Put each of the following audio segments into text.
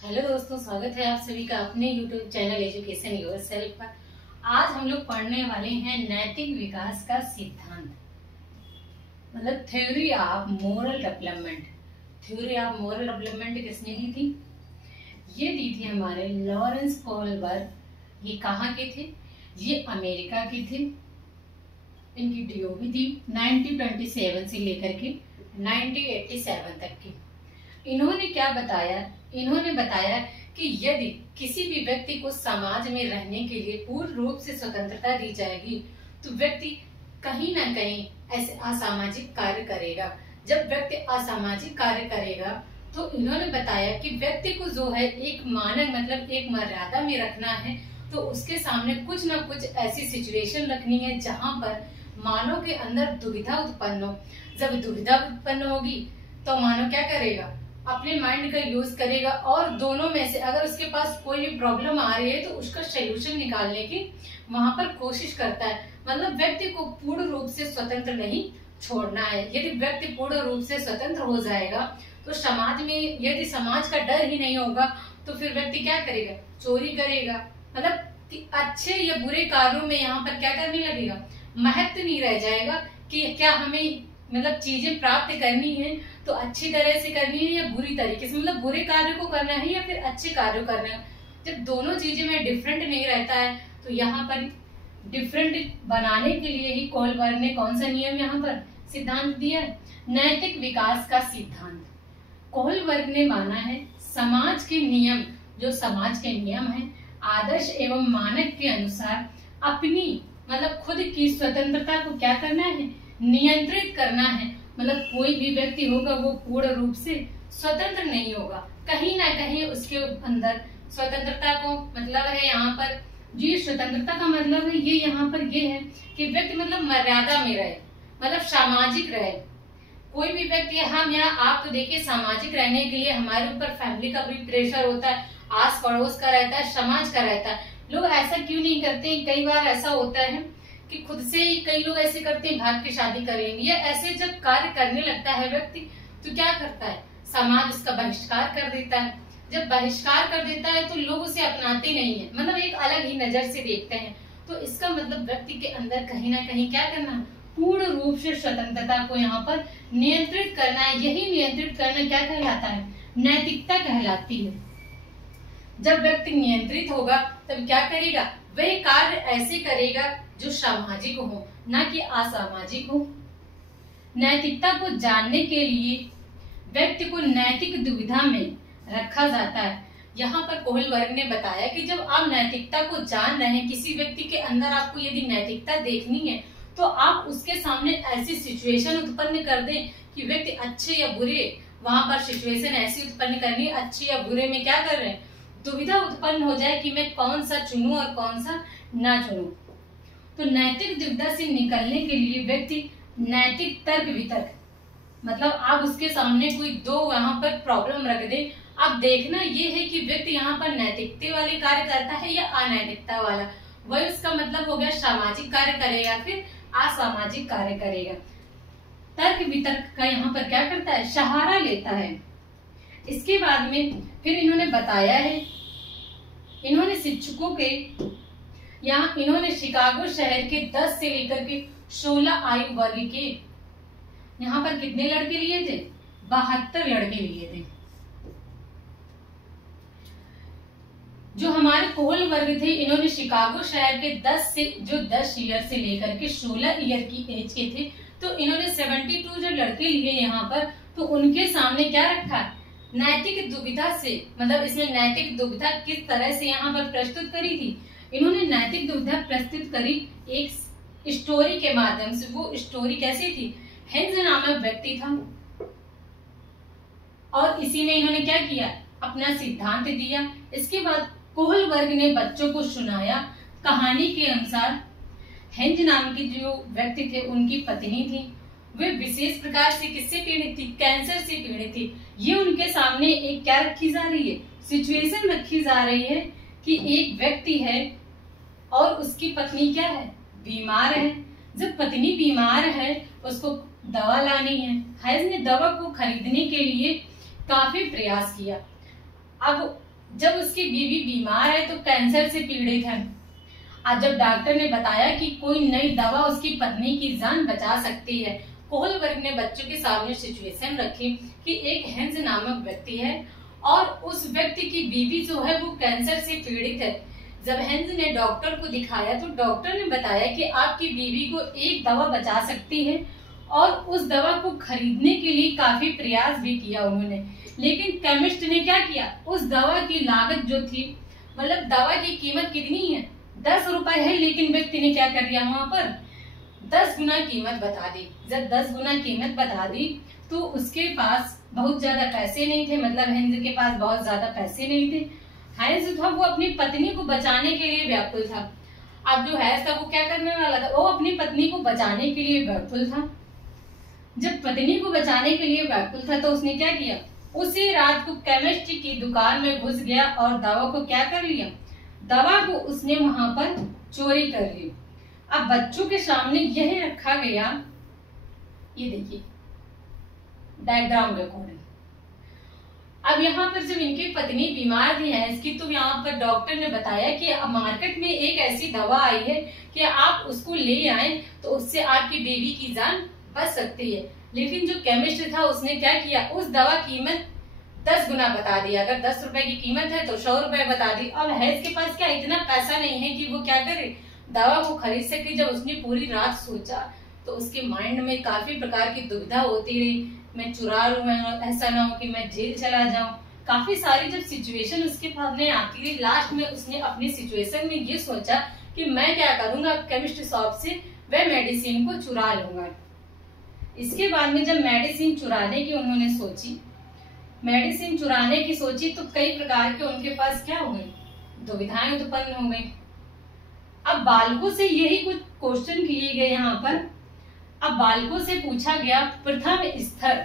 Hello दोस्तों, स्वागत है आप सभी का अपने यूट्यूब चैनल एजुकेशन योरसेल्फ पर। आज हम लोग पढ़ने वाले हैं नैतिक विकास का सिद्धांत, मतलब theory of moral development. Theory of moral development किसने दी थी? ये दी थी हमारे लॉरेंस कोहलबर्ग। ये कहाँ के थे? ये अमेरिका के थे। इनकी डीओबी थी 1927 से लेकर के 1987 तक की। इन्होंने क्या बताया? इन्होंने बताया कि यदि किसी भी व्यक्ति को समाज में रहने के लिए पूर्ण रूप से स्वतंत्रता दी जाएगी तो व्यक्ति कहीं ना कहीं ऐसे असामाजिक कार्य करेगा। जब व्यक्ति असामाजिक कार्य करेगा तो इन्होंने बताया कि व्यक्ति को जो है एक मानक मतलब एक मर्यादा में रखना है, तो उसके सामने कुछ ना कुछ ऐसी सिचुएशन रखनी है जहां पर मानव के अंदर दुविधा उत्पन्न हो। जब दुविधा उत्पन्न होगी तो मानव क्या करेगा? अपने माइंड का यूज करेगा और दोनों में से अगर उसके पास कोई भी प्रॉब्लम आ रही है तो उसका सलूशन निकालने की वहां पर कोशिश करता है। मतलब व्यक्ति को पूर्ण रूप से स्वतंत्र नहीं छोड़ना है। यदि व्यक्ति पूर्ण रूप से स्वतंत्र हो जाएगा तो समाज में, यदि समाज का डर ही नहीं होगा तो फिर व्यक्ति क्या करेगा? चोरी करेगा। मतलब कि अच्छे या बुरे कार्यों में यहाँ पर क्या करने लगेगा? महत्व नहीं रह जाएगा कि क्या हमें मतलब चीजें प्राप्त करनी है तो अच्छी तरह से करनी है या बुरी तरीके से, मतलब बुरे कार्य को करना है या फिर अच्छे कार्य करना है। जब दोनों चीजें में डिफरेंट नहीं रहता है तो यहाँ पर डिफरेंट बनाने के लिए ही कोहलबर्ग ने कौन सा नियम यहाँ पर सिद्धांत दिया है? नैतिक विकास का सिद्धांत। कोहलबर्ग ने माना है समाज के नियम, जो समाज के नियम है, आदर्श एवं मानक के अनुसार अपनी मतलब खुद की स्वतंत्रता को क्या करना है? नियंत्रित करना है। मतलब कोई भी व्यक्ति होगा वो पूर्ण रूप से स्वतंत्र नहीं होगा, कहीं ना कहीं उसके अंदर स्वतंत्रता को मतलब है यहाँ पर ये स्वतंत्रता का मतलब है ये यहाँ पर ये है कि व्यक्ति मतलब मर्यादा में रहे, मतलब सामाजिक रहे। कोई भी व्यक्ति, हम यहाँ आप तो देखिए सामाजिक रहने के लिए हमारे ऊपर फैमिली का भी प्रेशर होता है, आस पड़ोस का रहता है, समाज का रहता है। लोग ऐसा क्यों नहीं करते? कई बार ऐसा होता है कि खुद से ही कई लोग ऐसे करते हैं, भाग के शादी करेंगे या ऐसे जब कार्य करने लगता है व्यक्ति तो क्या करता है? समाज उसका बहिष्कार कर देता है। जब बहिष्कार कर देता है तो लोग उसे अपनाते नहीं है, मतलब एक अलग ही नजर से देखते हैं। तो इसका मतलब व्यक्ति के अंदर कहीं ना कहीं क्या करना है? पूर्ण रूप से स्वतंत्रता को यहाँ पर नियंत्रित करना है। यही नियंत्रित करना क्या कहलाता है? नैतिकता कहलाती है। जब व्यक्ति नियंत्रित होगा तब क्या करेगा? वह कार्य ऐसे करेगा जो सामाजिक हो, ना कि असामाजिक हो। नैतिकता को जानने के लिए व्यक्ति को नैतिक दुविधा में रखा जाता है। यहाँ पर कोहलबर्ग ने बताया कि जब आप नैतिकता को जान रहे हैं, किसी व्यक्ति के अंदर आपको यदि नैतिकता देखनी है तो आप उसके सामने ऐसी सिचुएशन उत्पन्न कर दें कि व्यक्ति अच्छे या बुरे, वहां पर सिचुएशन ऐसी उत्पन्न करनी है अच्छे या बुरे में क्या कर रहे हैं? दुविधा उत्पन्न हो जाए कि मैं कौन सा चुनूं और कौन सा ना चुनूं। तो नैतिक दुविधा से निकलने के लिए व्यक्ति नैतिक तर्क वितर्क, मतलब आप उसके सामने कोई दो यहाँ पर प्रॉब्लम रख दे, आप देखना ये है कि व्यक्ति यहाँ पर नैतिकता वाले कार्य करता है या अनैतिकता वाला। वही उसका मतलब हो गया सामाजिक कार्य करेगा फिर असामाजिक कार्य करेगा। तर्क वितर्क का यहाँ पर क्या करता है? सहारा लेता है। इसके बाद में फिर इन्होंने बताया है, इन्होंने शिक्षकों के यहाँ इन्होंने शिकागो शहर के 10 से लेकर के 16 आयु वर्ग के यहाँ पर कितने लड़के लिए थे? 72 लड़के लिए थे। जो हमारे कोहलबर्ग थे, इन्होंने शिकागो शहर के 10 ईयर से लेकर के 16 ईयर की एज के थे, तो इन्होंने 72 जो लड़के लिए यहाँ पर, तो उनके सामने क्या रखा? नैतिक दुविधा से, मतलब इसमें नैतिक दुविधा किस तरह से यहाँ पर प्रस्तुत करी थी? इन्होंने नैतिक दुविधा प्रस्तुत करी एक स्टोरी के माध्यम से। वो स्टोरी कैसी थी? हेंज नामक व्यक्ति था और इसी में इन्होंने क्या किया? अपना सिद्धांत दिया। इसके बाद कोहलबर्ग ने बच्चों को सुनाया। कहानी के अनुसार हेंज नाम की जो व्यक्ति थे उनकी पत्नी थी, वे विशेष प्रकार से किससे पीड़ित थी? कैंसर से पीड़ित थी। ये उनके सामने एक क्या रखी जा रही है? सिचुएशन रखी जा रही है कि एक व्यक्ति है और उसकी पत्नी क्या है? बीमार है। जब पत्नी बीमार है उसको दवा लानी है। हेंज ने दवा को खरीदने के लिए काफी प्रयास किया। अब जब उसकी बीवी बीमार है तो कैंसर से पीड़ित है। आज जब डॉक्टर ने बताया कि कोई नई दवा उसकी पत्नी की जान बचा सकती है, कोहलबर्ग ने बच्चों के सामने सिचुएशन रखी कि एक हेंज नामक व्यक्ति है और उस व्यक्ति की बीवी जो है वो कैंसर से पीड़ित है। जब हेंज ने डॉक्टर को दिखाया तो डॉक्टर ने बताया कि आपकी बीवी को एक दवा बचा सकती है और उस दवा को खरीदने के लिए काफी प्रयास भी किया उन्होंने। लेकिन केमिस्ट ने क्या किया, उस दवा की लागत जो थी, मतलब दवा की कीमत कितनी है, 10 रुपए है, लेकिन व्यक्ति ने क्या कर दिया, वहां पर 10 गुना कीमत बता दी। जब 10 गुना कीमत बता दी तो उसके पास बहुत ज्यादा पैसे नहीं थे, मतलब हेंज के पास बहुत ज्यादा पैसे नहीं थे। हेंज था वो अपनी पत्नी को बचाने के लिए व्याकुल था। अब जो हेंज था वो क्या करने वाला था, वो अपनी पत्नी को बचाने के लिए व्याकुल था। जब पत्नी को बचाने के लिए व्याकुल था तो उसने क्या किया, उसी रात को केमिस्ट की दुकान में घुस गया और दवा को क्या कर लिया, दवा को उसने वहां पर चोरी कर ली। अब बच्चों के सामने यह रखा गया, ये देखिए डायग्राम रिकॉर्डिंग। अब यहाँ पर जब इनकी पत्नी बीमार थी है इसकी, तो यहाँ पर डॉक्टर ने बताया कि अब मार्केट में एक ऐसी दवा आई है कि आप उसको ले आए तो उससे आपकी बेबी की जान बच सकती है। लेकिन जो केमिस्ट था उसने क्या किया, उस दवा कीमत 10 गुना बता दिया। अगर 10 रुपए की कीमत है तो 100 रुपए बता दी। अब हेल्थ के पास क्या इतना पैसा नहीं है कि वो क्या करे, दवा को खरीद सके। जब उसने पूरी रात सोचा तो उसके माइंड में काफी प्रकार की दुविधा होती रही, मैं चुरा लूं, ऐसा ना हो कि मैं जेल चला जाऊं। काफी सारी जब सिचुएशन उसके सामने आती रही, लास्ट में उसने अपनी सिचुएशन में ये सोचा कि मैं क्या करूंगा, केमिस्ट शॉप से वह मेडिसिन को चुरा लूंगा। इसके बाद में जब मेडिसिन चुराने की उन्होंने सोची, मेडिसिन चुराने की सोची तो कई प्रकार के उनके पास क्या हो गई, दुविधाएं उत्पन्न हो गई। अब बालकों से यही कुछ क्वेश्चन किए गए यहाँ पर। अब बालकों से पूछा गया प्रथम स्तर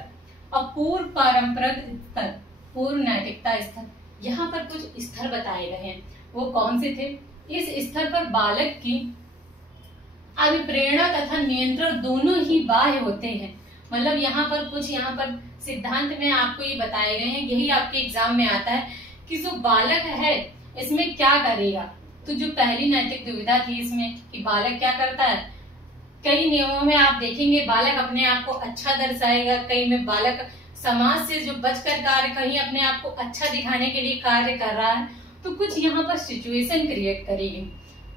और पूर्व पारंपरिक स्तर, पूर्व नैतिकता स्तर। यहाँ पर कुछ स्तर बताए गए हैं, वो कौन से थे। इस स्तर पर बालक की अभिप्रेरणा तथा नियंत्रण दोनों ही बाह्य होते हैं। मतलब यहाँ पर सिद्धांत में आपको ये बताए गए हैं, यही आपके एग्जाम में आता है कि जो बालक है इसमें क्या करेगा। तो जो पहली नैतिक दुविधा थी इसमें कि बालक क्या करता है, कई नियमों में आप देखेंगे बालक अपने आप को अच्छा दर्शाएगा, कई में बालक समाज से जो बचकर कार्य, कहीं अपने आप को अच्छा दिखाने के लिए कार्य कर रहा है। तो कुछ यहाँ पर सिचुएशन क्रिएट करेगी।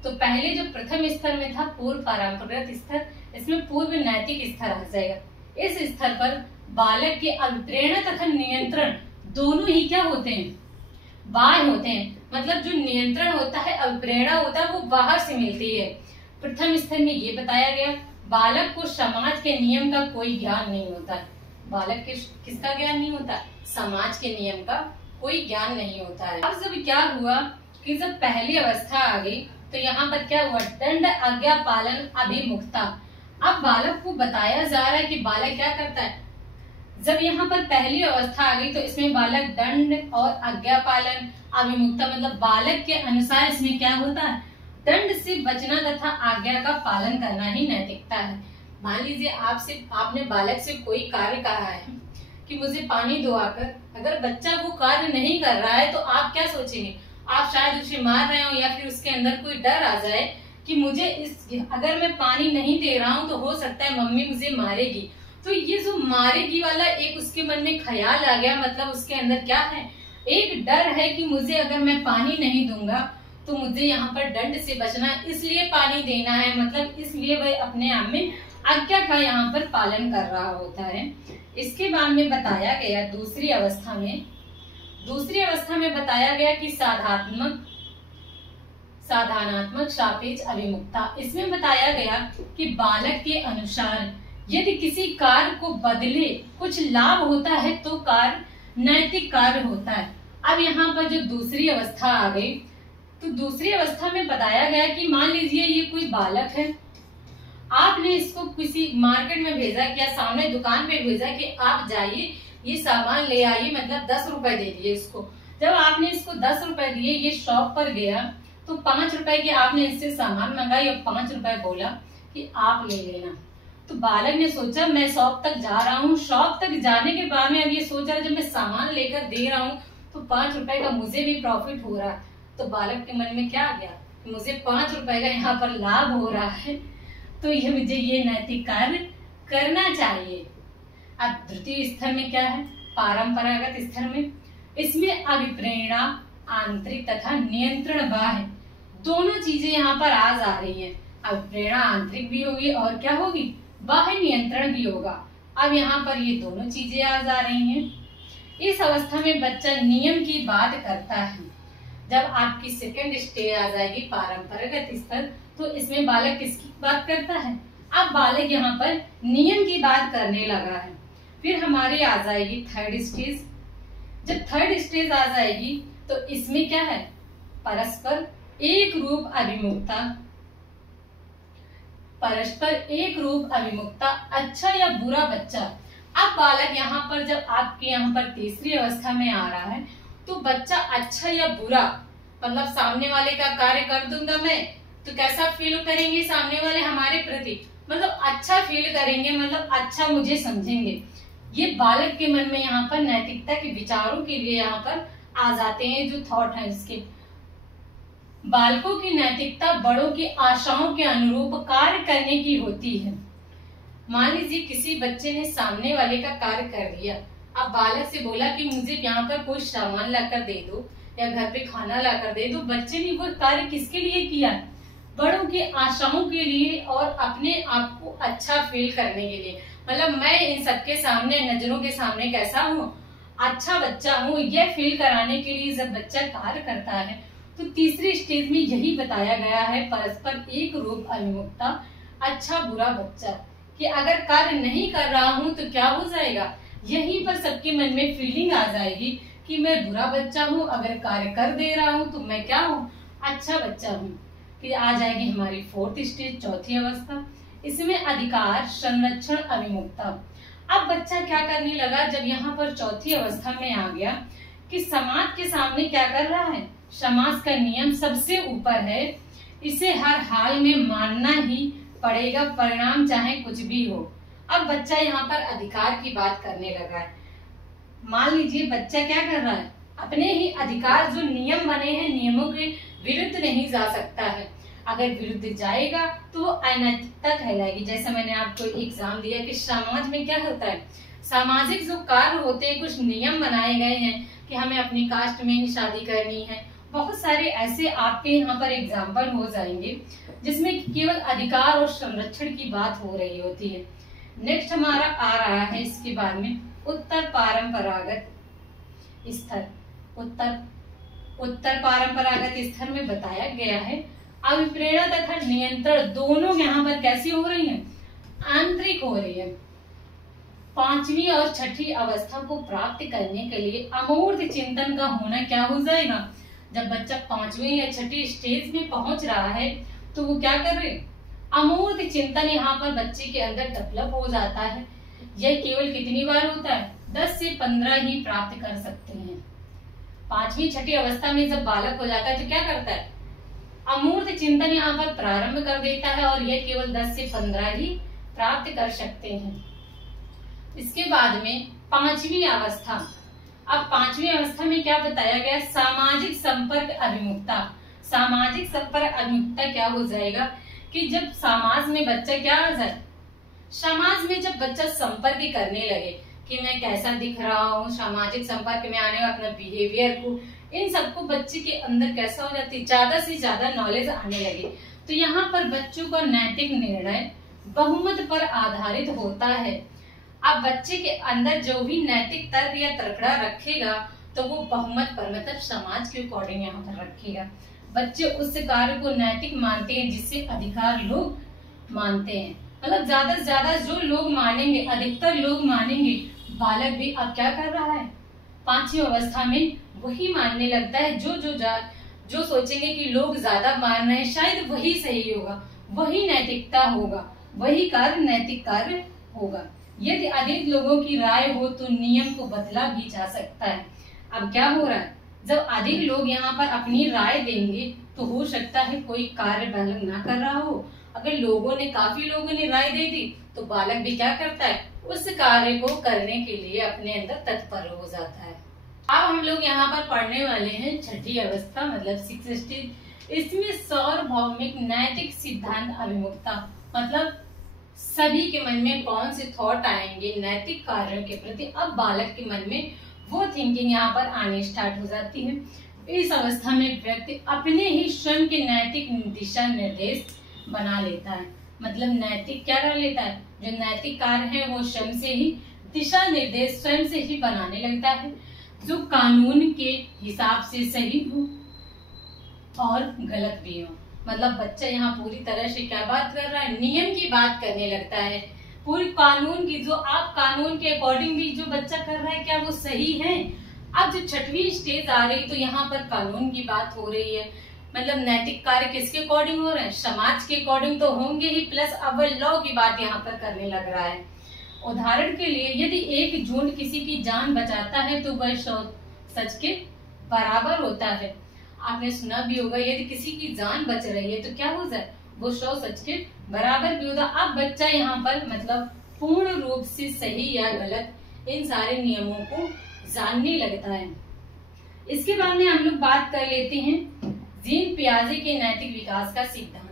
तो पहले जो प्रथम स्तर में था पूर्व पारंपरिक स्तर, इसमें पूर्व नैतिक स्तर आ जाएगा। इस स्तर पर बालक के अभिप्रेरणा तथा नियंत्रण दोनों ही क्या होते हैं, बाह्य होते हैं। मतलब जो नियंत्रण होता है, अभिप्रेरणा होता है, वो बाहर से मिलती है। प्रथम स्तर में ये बताया गया बालक को समाज के नियम का कोई ज्ञान नहीं होता है। बालक के किसका ज्ञान नहीं होता, समाज के नियम का कोई ज्ञान नहीं होता है। अब जब क्या हुआ कि जब पहली अवस्था आ गई तो यहाँ पर क्या हुआ, दंड आज्ञा पालन अभिमुखता। अब बालक को बताया जा रहा है कि बालक क्या करता है। जब यहाँ पर पहली अवस्था आ गई तो इसमें बालक दंड और आज्ञा पालन अभिमुखता, मतलब बालक के अनुसार इसमें क्या होता है, दंड से बचना तथा आज्ञा का पालन करना ही नैतिकता है। मान लीजिए आपने बालक से कोई कार्य कहा है कि मुझे पानी दो आकर, अगर बच्चा वो कार्य नहीं कर रहा है तो आप क्या सोचेंगे, आप शायद उसे मार रहे हो या फिर उसके अंदर कोई डर आ जाए कि मुझे अगर मैं पानी नहीं दे रहा हूँ तो हो सकता है मम्मी मुझे मारेगी। तो ये जो मारेगी वाला एक उसके मन में ख्याल आ गया, मतलब उसके अंदर क्या है, एक डर है कि मुझे अगर मैं पानी नहीं दूंगा तो मुझे यहाँ पर दंड से बचना, इसलिए पानी देना है, मतलब इसलिए वह अपने आप में आज्ञा का यहाँ पर पालन कर रहा होता है। इसके बाद में बताया गया दूसरी अवस्था में बताया गया कि साधनात्मक सापेक्ष अभिमुखता। इसमें बताया गया कि बालक के अनुसार यदि किसी कार्य को बदले कुछ लाभ होता है तो कार्य नैतिक कार्य होता है। अब यहाँ पर जो दूसरी अवस्था आ गई तो दूसरी अवस्था में बताया गया कि मान लीजिए ये कोई बालक है, आपने इसको किसी मार्केट में भेजा या सामने दुकान पे भेजा कि आप जाइए ये सामान ले आइए, मतलब 10 रुपए दे दिए इसको। जब आपने इसको 10 रुपए दिए, ये शॉप पर गया तो 5 रुपए की आपने इससे सामान मंगाई और 5 रुपए बोला कि आप ले लेना। तो बालक ने सोचा मैं शॉप तक जा रहा हूँ, शॉप तक जाने के बाद में अब ये सोचा जब मैं सामान लेकर दे रहा हूँ तो 5 रुपए का मुझे भी प्रॉफिट हो रहा है, तो बालक के मन में क्या आ गया कि मुझे 5 रुपए का यहाँ पर लाभ हो रहा है, तो मुझे ये नैतिक कार्य करना चाहिए। अब द्वितीय स्तर में क्या है, परंपरागत स्तर में, इसमें अभिप्रेरणा आंतरिक तथा नियंत्रण बाह्य दोनों चीजें यहाँ पर आ जा रही हैं। अभिप्रेरणा आंतरिक भी होगी और क्या होगी, बाह्य नियंत्रण भी होगा। अब यहाँ पर ये दोनों चीजें आ जा रही हैं। इस अवस्था में बच्चा नियम की बात करता है। जब आपकी सेकंड स्टेज आ जाएगी परंपरागत स्तर, तो इसमें बालक किसकी बात करता है, अब बालक यहाँ पर नियम की बात करने लगा है। फिर हमारी आ जाएगी थर्ड स्टेज। जब थर्ड स्टेज आ जाएगी तो इसमें क्या है, परस्पर एक रूप अभिमुखता, परस्पर एक रूप अभिमुखता, अच्छा या बुरा बच्चा। अब बालक यहाँ पर जब आपके यहाँ पर तीसरी अवस्था में आ रहा है, तो बच्चा अच्छा या बुरा, मतलब सामने वाले का कार्य कर दूंगा मैं, तो कैसा फील करेंगे सामने वाले हमारे प्रति, मतलब अच्छा फील करेंगे, मतलब अच्छा मुझे समझेंगे। ये बालक के मन में यहाँ पर नैतिकता के विचारों के लिए यहाँ पर आ जाते हैं, जो थॉट है इसके। बालकों की नैतिकता बड़ों की आशाओं के अनुरूप कार्य करने की होती है। मान लीजिए किसी बच्चे ने सामने वाले का कार्य कर दिया, अब बालक से बोला कि मुझे यहाँ पर कोई सामान लाकर दे दो या घर पे खाना लाकर दे दो। बच्चे ने वो कार्य किसके लिए किया, बड़ों की आशाओं के लिए और अपने आप को अच्छा फील करने के लिए। मतलब मैं इन सबके सामने, नजरों के सामने कैसा हूँ, अच्छा बच्चा हूँ, यह फील कराने के लिए जब बच्चा कार्य करता है, तो तीसरी स्टेज में यही बताया गया है, परस्पर एक रूप अभिमुखता, अच्छा बुरा बच्चा, कि अगर कार्य नहीं कर रहा हूँ तो क्या हो जाएगा, यहीं पर सबके मन में फीलिंग आ जाएगी कि मैं बुरा बच्चा हूँ, अगर कार्य कर दे रहा हूँ तो मैं क्या हूँ, अच्छा बच्चा हूँ। फिर आ जाएगी हमारी फोर्थ स्टेज, चौथी अवस्था, इसमें अधिकार संरक्षण अभिमुखता। अब बच्चा क्या करने लगा, जब यहाँ पर चौथी अवस्था में आ गया कि समाज के सामने क्या कर रहा है, समाज का नियम सबसे ऊपर है, इसे हर हाल में मानना ही पड़ेगा, परिणाम चाहे कुछ भी हो। अब बच्चा यहाँ पर अधिकार की बात करने लगा है। मान लीजिए बच्चा क्या कर रहा है, अपने ही अधिकार, जो नियम बने हैं, नियमों के विरुद्ध नहीं जा सकता है। अगर विरुद्ध जाएगा तो वो अनैतिकता कहलाएगी। जैसे मैंने आपको एग्जाम दिया कि समाज में क्या होता है, सामाजिक जो कार्य होते हैं, कुछ नियम बनाए गए हैं कि हमें अपनी कास्ट में ही शादी करनी है। बहुत सारे ऐसे आपके यहाँ पर एग्जाम्पल हो जाएंगे जिसमें केवल अधिकार और संरक्षण की बात हो रही होती है। नेक्स्ट हमारा आ रहा है इसके बाद में उत्तर परंपरागत स्तर। उत्तर परंपरागत स्तर में बताया गया है अभिप्रेरणा तथा नियंत्रण दोनों यहाँ पर कैसी हो रही हैं, आंतरिक हो रही है। पांचवी और छठी अवस्था को प्राप्त करने के लिए अमूर्त चिंतन का होना क्या हो जाएगा। जब बच्चा पांचवी या छठी स्टेज में पहुंच रहा है तो वो क्या कर रहे, अमूर्त चिंतन यहाँ पर बच्चे के अंदर डेवलप हो जाता है। यह केवल कितनी बार होता है, 10 से 15 ही प्राप्त कर सकते हैं। पांचवी छठी अवस्था में जब बालक हो जाता है तो क्या करता है, अमूर्त चिंतन यहाँ पर प्रारंभ कर देता है और यह केवल 10 से 15 ही प्राप्त कर सकते हैं। इसके बाद में पांचवी अवस्था। अब पांचवी अवस्था में क्या बताया गया, सामाजिक संपर्क अभिमुखता। सामाजिक संपर्क अभिमुखता क्या हो जाएगा कि जब समाज में बच्चा क्या आ जाए, समाज में जब बच्चा संपर्क करने लगे कि मैं कैसा दिख रहा हूँ, सामाजिक संपर्क में आने अपना बिहेवियर को, इन सबको बच्चे के अंदर कैसा हो जाती है, ज्यादा से ज्यादा नॉलेज आने लगे। तो यहाँ पर बच्चों का नैतिक निर्णय बहुमत पर आधारित होता है। अब बच्चे के अंदर जो भी नैतिक तर्क या तर्कड़ा रखेगा तो वो बहुमत पर, मतलब समाज के अकॉर्डिंग यहाँ पर रखेगा। बच्चे उस कार्य को नैतिक मानते हैं जिससे अधिकार लोग मानते हैं, मतलब ज्यादा से ज्यादा जो लोग मानेंगे, अधिकतर लोग मानेंगे। बालक भी अब क्या कर रहा है, पांचवी अवस्था में वही मानने लगता है जो सोचेंगे कि लोग ज्यादा मान रहे हैं, शायद वही सही होगा, वही नैतिकता होगा, वही कार्य नैतिक कार्य होगा। यदि अधिक लोगों की राय हो तो नियम को बदला भी जा सकता है। अब क्या हो रहा है, जब अधिक लोग यहाँ पर अपनी राय देंगे तो हो सकता है कोई कार्य बालक ना कर रहा हो। अगर काफी लोगों ने राय दे दी तो बालक भी क्या करता है, उस कार्य को करने के लिए अपने अंदर तत्पर हो जाता है। अब हम लोग यहाँ पर पढ़ने वाले हैं छठी अवस्था मतलब 6th स्टेज। इसमें सार्वभौमिक नैतिक सिद्धांत अभिमुखता मतलब सभी के मन में कौन से थॉट आएंगे नैतिक कार्यों के प्रति। अब बालक के मन में वो थिंकिंग यहाँ पर आने स्टार्ट हो जाती है। इस अवस्था में व्यक्ति अपने ही स्वयं के नैतिक दिशा निर्देश बना लेता है। मतलब नैतिक क्या कर लेता है, जो नैतिक कार्य है वो स्वयं से ही दिशा निर्देश स्वयं से ही बनाने लगता है, जो कानून के हिसाब से सही हो और गलत भी हो। मतलब बच्चा यहाँ पूरी तरह से क्या बात कर रहा है, नियम की बात करने लगता है। पूरी कानून की, जो आप कानून के अकॉर्डिंग भी जो बच्चा कर रहा है क्या वो सही है। अब जो छठवीं स्टेज आ रही तो यहाँ पर कानून की बात हो रही है। मतलब नैतिक कार्य किसके अकॉर्डिंग हो रहे हैं, समाज के अकॉर्डिंग तो होंगे ही, प्लस अब लॉ की बात यहाँ पर करने लग रहा है। उदाहरण के लिए यदि एक झुंड किसी की जान बचाता है तो वह सच के बराबर होता है। आपने सुना भी होगा यदि किसी की जान बच रही है तो क्या हो जाए, वो 100 सच के बराबर भी होता। अब बच्चा यहाँ पर मतलब पूर्ण रूप से सही या गलत इन सारे नियमों को जानने लगता है। इसके बाद में हम लोग बात कर लेते हैं जीन पियाजे के नैतिक विकास का सिद्धांत।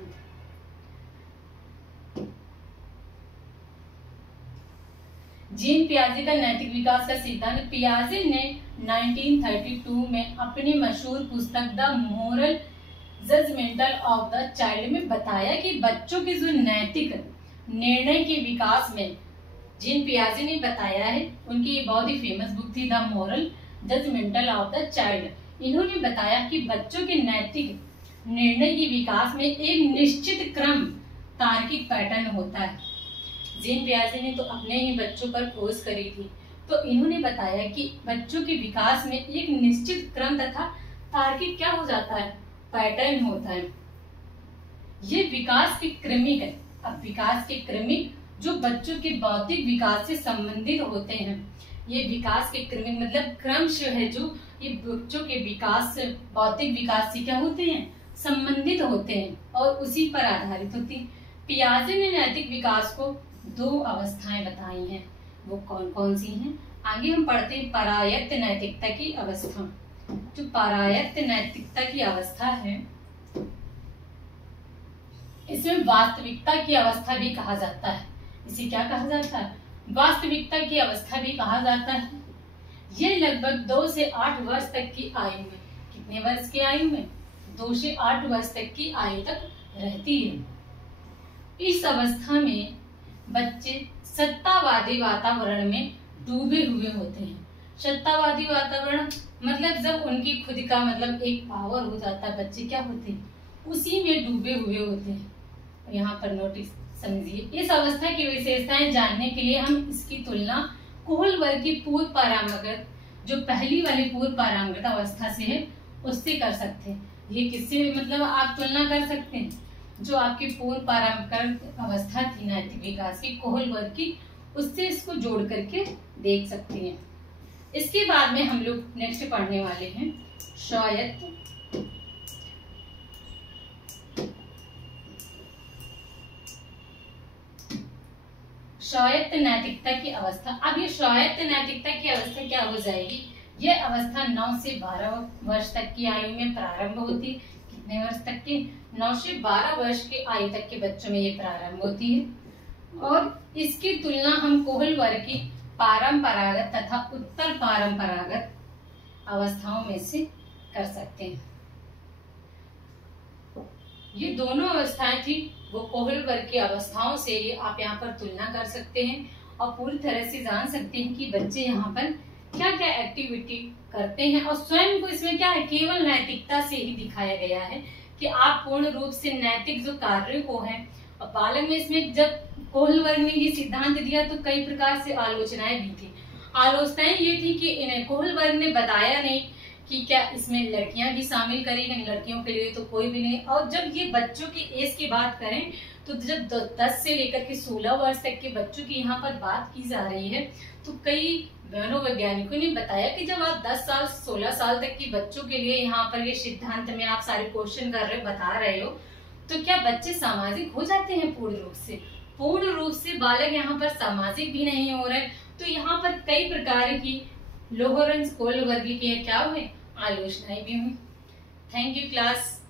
जीन पियाजे का नैतिक विकास का सिद्धांत पियाजे ने 1932 में अपनी मशहूर पुस्तक the moral judgmental of the child में बताया कि बच्चों के जो नैतिक निर्णय के विकास में जीन पियाजे ने बताया है। उनकी बहुत ही फेमस बुक थी the moral judgmental of the child. इन्होंने बताया कि बच्चों के नैतिक निर्णय के विकास में एक निश्चित क्रम तार्किक पैटर्न होता है। जीन पियाजे ने तो अपने ही बच्चों पर खोज करी थी, तो इन्होंने बताया कि बच्चों के विकास में एक निश्चित क्रम तथा तार्किक क्या हो जाता है, पैटर्न होता है। ये विकास के क्रमिक है। अब विकास के क्रमिक जो बच्चों के बौद्धिक विकास से संबंधित होते हैं, ये विकास के क्रमिक मतलब क्रमश है जो ये बच्चों के विकास से बौद्धिक विकास से क्या होते हैं, संबंधित होते हैं और उसी पर आधारित होती है। पियाजे ने नैतिक विकास को 2 अवस्थाएं बताई हैं। वो कौन कौन सी हैं, आगे हम पढ़ते हैं। परायत्त नैतिकता की अवस्था। जो परायत्त नैतिकता की अवस्था है इसमें वास्तविकता की अवस्था भी कहा जाता है। इसे क्या कहा जाता है, वास्तविकता की अवस्था भी कहा जाता है। ये लगभग 2 से 8 वर्ष तक की आयु में, कितने वर्ष की आयु में, 2 से 8 वर्ष तक की आयु तक रहती है। इस अवस्था में बच्चे सत्तावादी वातावरण में डूबे हुए होते हैं। सत्तावादी वातावरण मतलब जब उनकी खुद का मतलब एक पावर हो जाता है, बच्चे क्या होते हैं, उसी में डूबे हुए होते हैं। यहाँ पर नोटिस समझिए। इस अवस्था की विशेषताएं जानने के लिए हम इसकी तुलना कोहल वर्ग की पूर्व पारंगत, जो पहली वाली पूर्व पारंगत अवस्था से है, उससे कर सकते हैं। ये किससे मतलब आप तुलना कर सकते हैं, जो आपकी पूर्व पारंपरिक अवस्था थी नैतिक विकास की कोहल वर्ग की, उससे इसको जोड़ करके देख सकते हैं। इसके बाद में हम लोग नेक्स्ट पढ़ने वाले हैं स्वायत्त नैतिकता की अवस्था। अब ये स्वायत्त नैतिकता की अवस्था क्या हो जाएगी, ये अवस्था 9 से 12 वर्ष तक की आयु में प्रारंभ होती है। कितने वर्ष तक की, 9 से 12 वर्ष की आयु तक के बच्चों में ये प्रारंभ होती है। और इसकी तुलना हम कोहल वर्ग की पारंपरागत तथा उत्तर पारंपरागत अवस्थाओं में से कर सकते हैं। ये दोनों अवस्थाएं थी, वो कोहल वर्ग की अवस्थाओं से ये आप यहाँ पर तुलना कर सकते हैं और पूरी तरह से जान सकते हैं कि बच्चे यहाँ पर क्या क्या एक्टिविटी करते हैं। और स्वयं को इसमें क्या है, केवल नैतिकता से ही दिखाया गया है कि आप पूर्ण रूप से नैतिक जो कार्य को है। और बालक में इसमें जब कोहल वर्ग ने ये सिद्धांत दिया तो कई प्रकार से आलोचनाएं भी थी। आलोचनाएं ये थी कि इन्हें कोहल वर्ग ने बताया नहीं कि क्या इसमें लड़कियां भी शामिल करी गई, लड़कियों के लिए तो कोई भी नहीं। और जब ये बच्चों की एज की बात करें तो जब 10 से लेकर के 16 वर्ष तक के बच्चों की यहाँ पर बात की जा रही है, तो कई मनोवैज्ञानिकों ने बताया कि जब आप 10 साल 16 साल तक की बच्चों के लिए यहाँ पर ये सिद्धांत में आप सारे क्वेश्चन कर रहे बता रहे हो, तो क्या बच्चे सामाजिक हो जाते हैं पूर्ण रूप से? पूर्ण रूप से बालक यहाँ पर सामाजिक भी नहीं हो रहे। तो यहाँ पर कई प्रकार की लोहोरंस कोल वर्गीय क्या हुए, आलोचनाएं भी हुई। Thank you class.